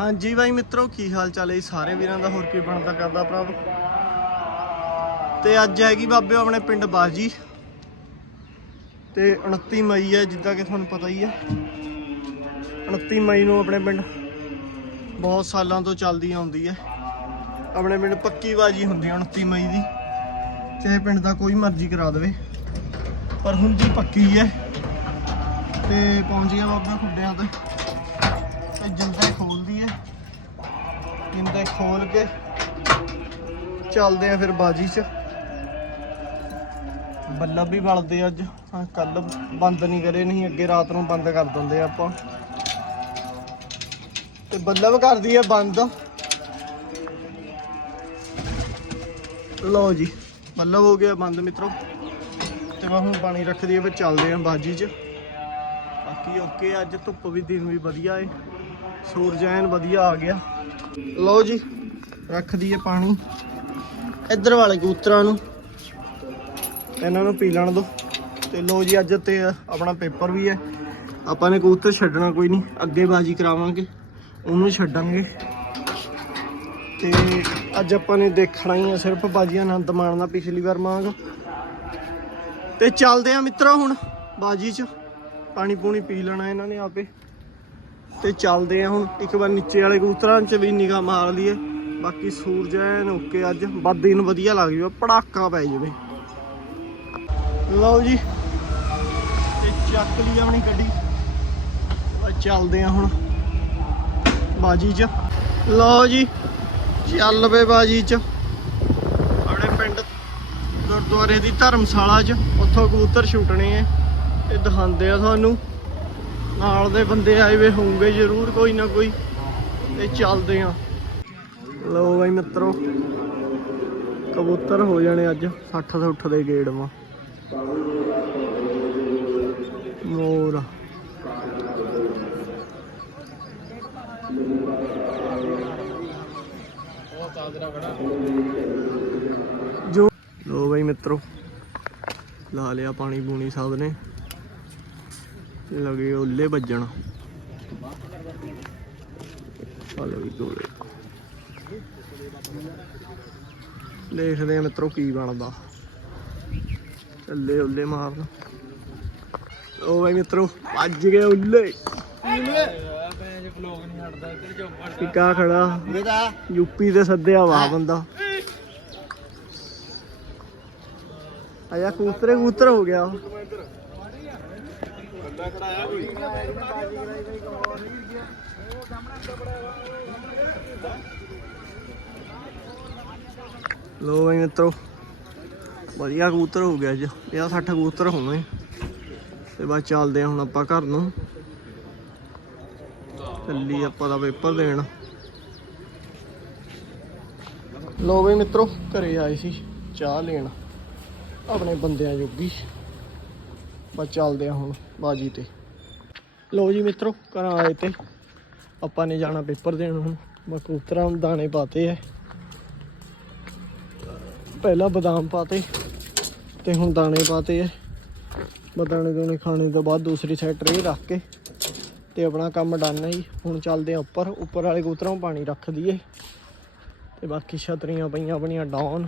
ਹਾਂਜੀ ਬਾਈ ਮਿੱਤਰੋ, ਕੀ ਹਾਲ ਚਾਲ ਹੈ ਜੀ? ਸਾਰੇ ਵੀਰਾਂ ਦਾ ਹੋਰ ਕੀ ਬਣਦਾ ਕਰਦਾ ਭਰਾ? ਤੇ ਅੱਜ ਹੈਗੀ ਬਾਬੇ ਆਪਣੇ ਪਿੰਡ ਬਾਜੀ। ਤੇ 29 ਮਈ ਹੈ, ਜਿੱਦਾਂ ਕਿ ਤੁਹਾਨੂੰ ਪਤਾ ਹੀ ਹੈ। 29 ਮਈ ਨੂੰ ਆਪਣੇ ਪਿੰਡ ਬਹੁਤ ਸਾਲਾਂ ਤੋਂ ਚੱਲਦੀ ਆਉਂਦੀ ਹੈ। ਆਪਣੇ ਪਿੰਡ ਪੱਕੀ ਬਾਜੀ ਹੁੰਦੀ ਹੈ 29 ਮਈ ਦੀ। ਚਾਹੇ ਪਿੰਡ ਦਾ ਕੋਈ ਮਰਜ਼ੀ ਕਰਾ ਦੇਵੇ। ਪਰ ਹੁੰਦੀ ਪੱਕੀ ਹੈ। ਤੇ ਪਹੁੰਚ ਗਿਆ ਬਾਬਾ ਖੁੱਡਿਆਂ ਤੇ। ਤੇ ਖੋਲ ਜਿੰਦਾ ਖੋਲ ਕੇ ਚੱਲਦੇ ਆ ਫਿਰ ਬਾਜੀ 'ਚ। ਬੱਲਬ ਵੀ ਬਲਦੇ ਅੱਜ। ਕੱਲ ਬੰਦ ਨਹੀਂ ਕਰੇ, ਨਹੀਂ ਅੱਗੇ ਰਾਤ ਨੂੰ ਬੰਦ ਕਰ ਦਿੰਦੇ ਆਪਾਂ। ਤੇ ਬੱਲਬ ਕਰਦੀ ਹੈ ਬੰਦ। ਲਓ ਜੀ ਬੱਲਬ ਹੋ ਗਿਆ ਬੰਦ ਮਿੱਤਰੋ। ਤੇ ਮੈਂ ਹੁਣ ਪਾਣੀ ਰੱਖਦੀ ਹੈ ਫਿਰ ਚੱਲਦੇ ਆ ਬਾਜੀ 'ਚ। ਬਾਕੀ ਓਕੇ, ਅੱਜ ਧੁੱਪ ਵੀ ਦਿਨ ਵੀ ਵਧੀਆ ਏ। ਸੂਰਜ ਐਨ ਵਧੀਆ ਆ ਗਿਆ। ਲਓ ਜੀ, ਰੱਖ ਦਈਏ ਪਾਣੀ। ਇੱਧਰ ਵਾਲੇ ਕਬੂਤਰਾਂ ਨੂੰ। ਇਹਨਾਂ ਨੂੰ ਪੀ ਲੈਣ ਦੋ। ਤੇ ਲਓ ਜੀ, ਅੱਜ ਤੇ ਆਪਣਾ ਪੇਪਰ ਵੀ ਹੈ। ਆਪਾਂ ਨੇ ਕਬੂਤਰ ਛੱਡਣਾ ਕੋਈ ਨਹੀਂ। ਅੱਗੇ ਬਾਜੀ ਕਰਾਵਾਂਗੇ। ਉਹਨੂੰ ਛੱਡਾਂਗੇ। ਤੇ ਅੱਜ ਆਪਾਂ ਨੇ ਦੇਖਣਾ ਹੀ ਆ ਸਿਰਫ ਬਾਜੀਆਂ ਆਨੰਦ ਮਾਣਨਾ ਪਿਛਲੀ ਵਾਰ ਮੰਗ ਤੇ ਚੱਲਦੇ ਆ ਮਿੱਤਰੋ ਹੁਣ ਬਾਜੀ 'ਚ। ਪਾਣੀ ਪੂਣੀ ਪੀ ਲੈਣਾ ਇਹਨਾਂ ਨੇ ਆਪੇ। ਤੇ ਚੱਲਦੇ ਆ ਹੁਣ। ਇੱਕ ਵਾਰ ਨੀਚੇ ਵਾਲੇ ਕਬੂਤਰਾਂ 'ਚ ਵੀ ਨਿਗਾਹ ਮਾਰ ਲਈਏ। ਬਾਕੀ ਸੂਰਜ ਐਨ ਓਕੇ, ਅੱਜ ਬਸ ਦਿਨ ਵਧੀਆ ਲੱਗ ਜੂਗਾ। ਪੜਾਕਾ ਪੈ ਜਾਵੇ। ਲਓ ਜੀ। ਤੇ ਚੱਕ ਲਈ ਆਪਣੀ ਗੱਡੀ। ਬਸ ਚੱਲਦੇ ਆ ਹੁਣ ਬਾਜੀ 'ਚ। ਲਓ ਜੀ, ਚੱਲ ਪਏ ਬਾਜੀ 'ਚ। ਆਪਣੇ ਪਿੰਡ ਗੁਰਦੁਆਰੇ ਦੀ ਧਰਮਸ਼ਾਲਾ 'ਚ। ਉੱਥੋਂ ਕਬੂਤਰ ਛੁੱਟਣੇ ਐ ਇਹ ਦਿਖਾਉਂਦੇ ਆ ਤੁਹਾਨੂੰ। ਨਾਲ ਦੇ ਬੰਦੇ ਆਏ ਵੇ ਹੋਣਗੇ ਜ਼ਰੂਰ ਕੋਈ ਨਾ ਕੋਈ ਤੇ ਚੱਲਦੇ ਆ। ਲਓ ਬਾਈ ਮਿੱਤਰੋ, ਕਬੂਤਰ ਹੋ ਜਾਣੇ ਅੱਜ 60 60 ਦੇ ਗੇੜ ਮਾ ਮੋਰ ਜੋ ਲੋ ਬਾਈ ਮਿੱਤਰੋ, ਲਾ ਲਿਆ ਪਾਣੀ ਪੂਣੀ ਸਭ ਨੇ। ਲਗੇ ਉੱਲੇ ਵੱਜਣ। ਹਲੋ ਵੀ ਦੋਲੇ। ਦੇਖਦੇ ਆ ਮਿੱਤਰੋ ਕੀ ਬਣਦਾ। ਚੱਲੇ ਉੱਲੇ ਮਾਰਨ। ਉਹ ਬਾਈ ਮਿੱਤਰੋ, ਵੱਜ ਗਏ ਉੱਲੇ ਟਿਕਾ ਖੜਾ। ਯੂਪੀ ਦੇ ਸੱਦਿਆ ਵਾ ਬੰਦਾ। ਆਇਆ ਕੂਤਰੇ ਕੂਤਰ ਹੋ ਗਿਆ। ਲੋ ਬਈ ਮਿੱਤਰੋ, ਵਧੀਆ ਕਬੂਤਰ ਹੋ ਗਿਆ ਅੱਜ। 50 60 ਕਬੂਤਰ ਹੋਣੇ। ਤੇ ਬਸ ਚੱਲਦੇ ਆ ਹੁਣ ਆਪਾਂ ਘਰ ਨੂੰ। ਚੱਲੀ ਆਪਾਂ ਦਾ ਪੇਪਰ ਦੇਣ। ਲੋ ਬਈ ਮਿੱਤਰੋ, ਘਰੇ ਆਏ ਸੀ ਚਾਹ ਲੈਣ। ਆਪਣੇ ਬੰਦਿਆਂ ਜੋਗੀ। ਬਸ ਚੱਲਦੇ ਆ ਹੁਣ ਬਾਜੀ ਤੇ। ਲੋ ਜੀ ਮਿੱਤਰੋ, ਘਰਾਂ ਆਏ ਤੇ। ਆਪਾਂ ਨੇ ਜਾਣਾ ਪੇਪਰ ਦੇਣ ਹੁਣ। ਮੈਂ ਕਬੂਤਰਾਂ ਨੂੰ ਦਾਣੇ ਪਾਤੇ ਐ। ਪਹਿਲਾਂ ਬਦਾਮ ਪਾਤੇ ਤੇ ਹੁਣ ਦਾਣੇ ਪਾਤੇ ਐ। ਬਦਾਣੇ ਦੋਨੇ ਖਾਣੇ ਤੋਂ ਬਾਅਦ ਦੂਸਰੀ ਸਾਈਡ ਟਰੇ ਰੱਖ ਕੇ ਤੇ ਆਪਣਾ ਕੰਮ ਡਨ ਹੈ ਜੀ। ਹੁਣ ਚੱਲਦੇ ਆ ਉੱਪਰ। ਉੱਪਰ ਵਾਲੇ ਕਬੂਤਰਾਂ ਨੂੰ ਪਾਣੀ ਰੱਖ ਦਈਏ। ਤੇ ਬਾਕੀ ਛਤਰੀਆਂ ਪਈਆਂ ਆਪਣੀਆਂ ਡਾਊਨ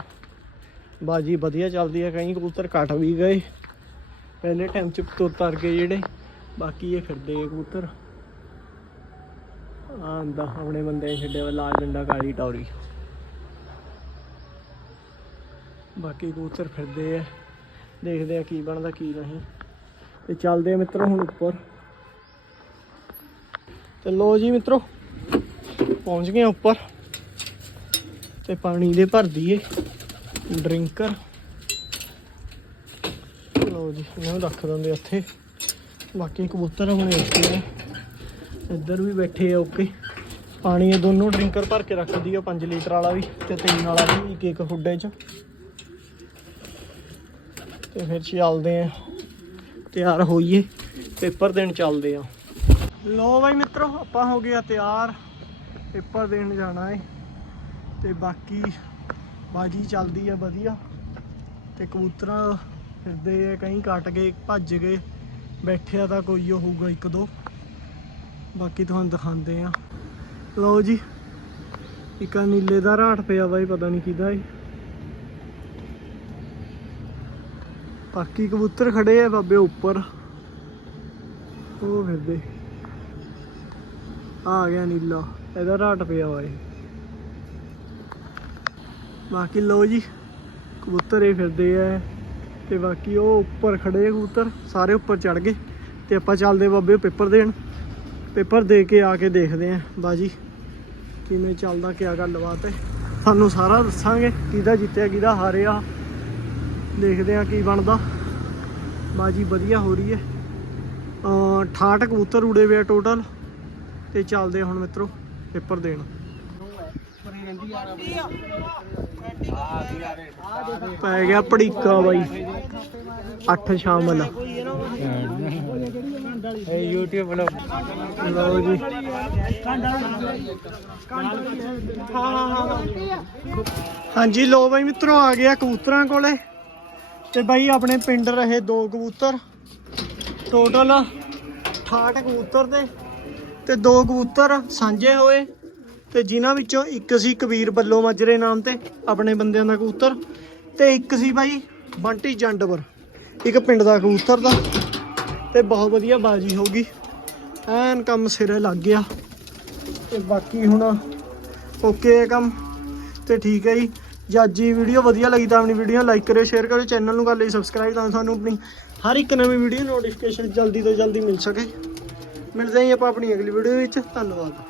ਬਾਜੀ ਵਧੀਆ ਚੱਲਦੀ ਹੈ ਕਈ ਕਬੂਤਰ ਕੱਟ ਵੀ ਗਏ। ਪਹਿਲੇ ਟਾਈਮ ਚ ਤੁਰ ਤਰ ਗਏ ਜਿਹੜੇ, ਬਾਕੀ ਇਹ ਫਿਰਦੇ ਕਬੂਤਰ। ਆਂਦਾ, ਆਪਣੇ ਬੰਦੇ ਛੱਡੇ ਵਾ, ਲਾਲ ਡੰਡਾ, ਕਾਲੀ ਟੌਰੀ। ਬਾਕੀ ਕਬੂਤਰ ਫਿਰਦੇ ਆ। ਦੇਖਦੇ ਆ ਕੀ ਬਣਦਾ, ਕੀ ਨਹੀਂ। ਤੇ ਚੱਲਦੇ ਆ ਮਿੱਤਰੋ ਹੁਣ ਉੱਪਰ। ਤੇ ਲੋ ਜੀ ਮਿੱਤਰੋ, ਪਹੁੰਚ ਗਏ ਉੱਪਰ। ਤੇ ਪਾਣੀ ਦੇ ਭਰ ਦਈਏ। ਡਰਿੰਕਰ। ਲੋ ਜੀ, ਇਹਨਾਂ ਨੂੰ ਰੱਖ ਦਿੰਦੇ ਇੱਥੇ। ਬਾਕੀ ਕਬੂਤਰ ਆਪਣੇ ਇੱਥੇ ਨੇ ਇੱਧਰ ਵੀ ਬੈਠੇ ਆ, ਓਕੇ। ਪਾਣੀ ਇਹ ਦੋਨੋਂ ਡਰਿੰਕਰ ਭਰ ਕੇ ਰੱਖਦੀ ਆ 5 ਲੀਟਰ ਵਾਲਾ ਵੀ ਤੇ 3 ਵਾਲਾ ਵੀ, ਇੱਕ ਇੱਕ ਖੁੱਡੇ 'ਚ। ਤੇ ਫਿਰ ਚੱਲਦੇ ਆ। ਤਿਆਰ ਹੋਈਏ, ਪੇਪਰ ਦੇਣ ਚੱਲਦੇ ਆ। ਲੋ ਬਾਈ ਮਿੱਤਰੋ, ਆਪਾਂ ਹੋ ਗਿਆ ਤਿਆਰ। ਪੇਪਰ ਦੇਣ ਜਾਣਾ ਏ। ਤੇ ਬਾਕੀ ਬਾਜੀ ਚੱਲਦੀ ਆ, ਵਧੀਆ। ਤੇ ਕਬੂਤਰਾਂ ਫਿਰਦੇ ਆ ਕਈ ਕੱਟ ਗਏ ਭੱਜ ਗਏ ਬੈਠਿਆ ਤਾਂ ਕੋਈ ਹੋਊਗਾ ਇੱਕ ਦੋ। ਬਾਕੀ ਤੁਹਾਨੂੰ ਦਿਖਾਉਂਦੇ ਆ। ਲਓ ਜੀ, ਇੱਕ ਨੀਲੇ ਦਾ ਰਾਟ ਪਿਆ ਬਾਈ ਪਤਾ ਨਹੀਂ ਕਿਹਦਾ ਏ ਬਾਕੀ ਕਬੂਤਰ ਖੜੇ ਆ ਬਾਬੇ ਉੱਪਰ। ਉਹ ਫਿਰਦੇ। ਆ ਗਿਆ ਨੀਲਾ, ਇਹਦਾ ਰਾਟ ਪਿਆ ਵਾ ਇਹ। ਬਾਕੀ ਲਓ ਜੀ, ਕਬੂਤਰ ਇਹ ਫਿਰਦੇ ਆ। ਤੇ ਬਾਕੀ ਉਹ ਉੱਪਰ ਖੜੇ ਕਬੂਤਰ, ਸਾਰੇ ਉੱਪਰ ਚੜ ਗਏ ਤੇ ਆਪਾਂ ਚੱਲਦੇ ਬਾਬੇ ਪੇਪਰ ਦੇਣ। ਪੇਪਰ ਦੇ ਕੇ ਆ ਕੇ ਦੇਖਦੇ ਆਂ ਬਾਜੀ, ਕਿਵੇਂ ਚੱਲਦਾ, ਕਿਆ ਗੱਲਬਾਤ ਹੈ? ਤੁਹਾਨੂੰ ਸਾਰਾ ਦੱਸਾਂਗੇ, ਕਿਹਦਾ ਜਿੱਤਿਆ, ਕਿਹਦਾ ਹਾਰਿਆ। ਦੇਖਦੇ ਆਂ ਕੀ ਬਣਦਾ। ਬਾਜੀ, ਵਧੀਆ ਹੋ ਰਹੀ ਹੈ। ਅ 68 ਕਬੂਤਰ ਉੜੇ ਵੇ ਟੋਟਲ ਤੇ ਚੱਲਦੇ ਆ ਹੁਣ ਮਿੱਤਰੋ, ਪੇਪਰ ਦੇਣ। ਪੈ ਗਿਆ ਪੜੀਕਾ ਬਾਈ। 8 ਸ਼ਾਮਲ। YouTube ਬਲੋ ਲਓ ਜੀ। ਹਾਂਜੀ ਲੋ ਬਾਈ ਮਿੱਤਰੋ ਆ ਗਿਆ ਕਬੂਤਰਾਂ ਕੋਲੇ। ਤੇ ਬਾਈ ਆਪਣੇ ਪਿੰਡ ਰਹੇ ਦੋ ਕਬੂਤਰ। ਟੋਟਲ 68 ਕਬੂਤਰ ਦੇ। ਤੇ ਦੋ ਕਬੂਤਰ ਸਾਂਝੇ ਹੋਏ। ਤੇ ਜਿਨ੍ਹਾਂ ਵਿੱਚੋਂ ਇੱਕ ਸੀ ਕਬੀਰ ਬੱਲੋ ਮਾਜਰੇ ਨਾਮ ਤੇ, ਆਪਣੇ ਬੰਦਿਆਂ ਦਾ ਕਬੂਤਰ, ਤੇ ਇੱਕ ਸੀ ਬਾਈ ਬੰਟੀ ਜੰਡਵਰ, ਇੱਕ ਪਿੰਡ ਦਾ ਕਬੂਤਰ ਦਾ, ਤੇ ਬਹੁਤ ਵਧੀਆ ਬਾਜੀ ਹੋ ਗਈ। ਐਨ ਕੰਮ ਸਿਰੇ ਲੱਗ ਗਿਆ। ਤੇ ਬਾਕੀ ਹੁਣ ਓਕੇ ਹੈ ਕੰਮ। ਤੇ ਠੀਕ ਹੈ ਜੀ। ਜੇ ਅੱਜ ਦੀ ਵੀਡੀਓ ਵਧੀਆ ਲੱਗੀ ਤਾਂ ਆਪਣੀ ਵੀਡੀਓ ਲਾਈਕ ਕਰਿਓ ਸ਼ੇਅਰ ਕਰਿਓ ਚੈਨਲ ਨੂੰ ਕਰ ਲਈ ਸਬਸਕ੍ਰਾਈਬ ਤਾਂ ਸਾਨੂੰ ਆਪਣੀ ਹਰ ਇੱਕ ਨਵੀਂ ਵੀਡੀਓ ਨੋਟੀਫਿਕੇਸ਼ਨ ਜਲਦੀ ਤੋਂ ਜਲਦੀ ਮਿਲ ਸਕੇ। ਮਿਲਦੇ ਹਾਂ ਜੀ ਆਪਾਂ ਆਪਣੀ ਅਗਲੀ ਵੀਡੀਓ ਵਿੱਚ। ਧੰਨਵਾਦ।